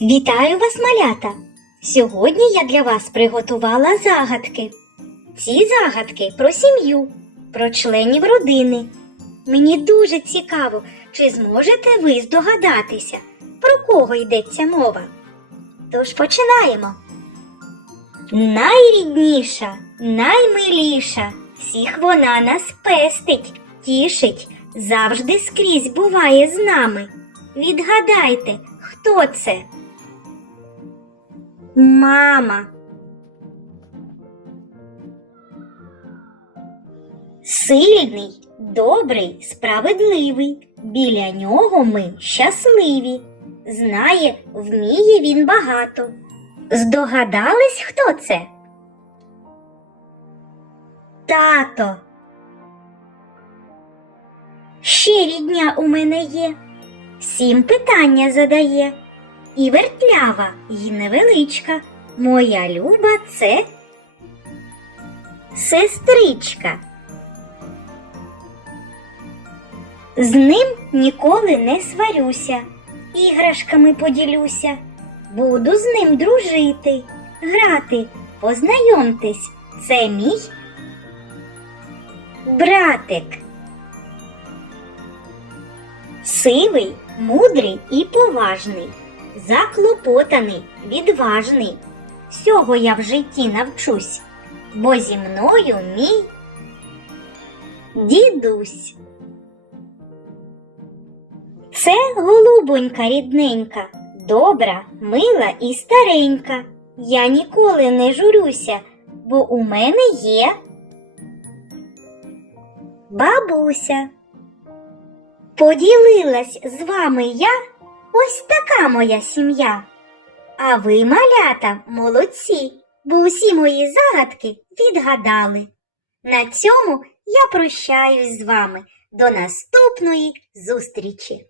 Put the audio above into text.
Вітаю вас, малята! Сьогодні я для вас приготувала загадки. Ці загадки про сім'ю, про членів родини. Мені дуже цікаво, чи зможете ви здогадатися, про кого йдеться мова. Тож починаємо. Найрідніша, наймиліша, всіх вона нас пестить, тішить, завжди скрізь буває з нами. Відгадайте, хто це? Мама. Сильний, добрий, справедливий. Біля нього ми щасливі. Знає, вміє він багато. Здогадались, хто це? Тато. Ще рідня у мене є. Сім питання задає. І вертлява, і невеличка. Моя люба це сестричка. З ним ніколи не сварюся, іграшками поділюся. Буду з ним дружити, грати, познайомтесь, це мій братик. Сивий, мудрий і поважний, заклопотаний, відважний. Всього я в житті навчусь, бо зі мною мій дідусь. Це голубонька рідненька, добра, мила і старенька. Я ніколи не журюся, бо у мене є бабуся. Поділилась з вами я, ось моя сім'я. А ви, малята, молодці, бо усі мої загадки відгадали. На цьому я прощаюсь з вами. До наступної зустрічі!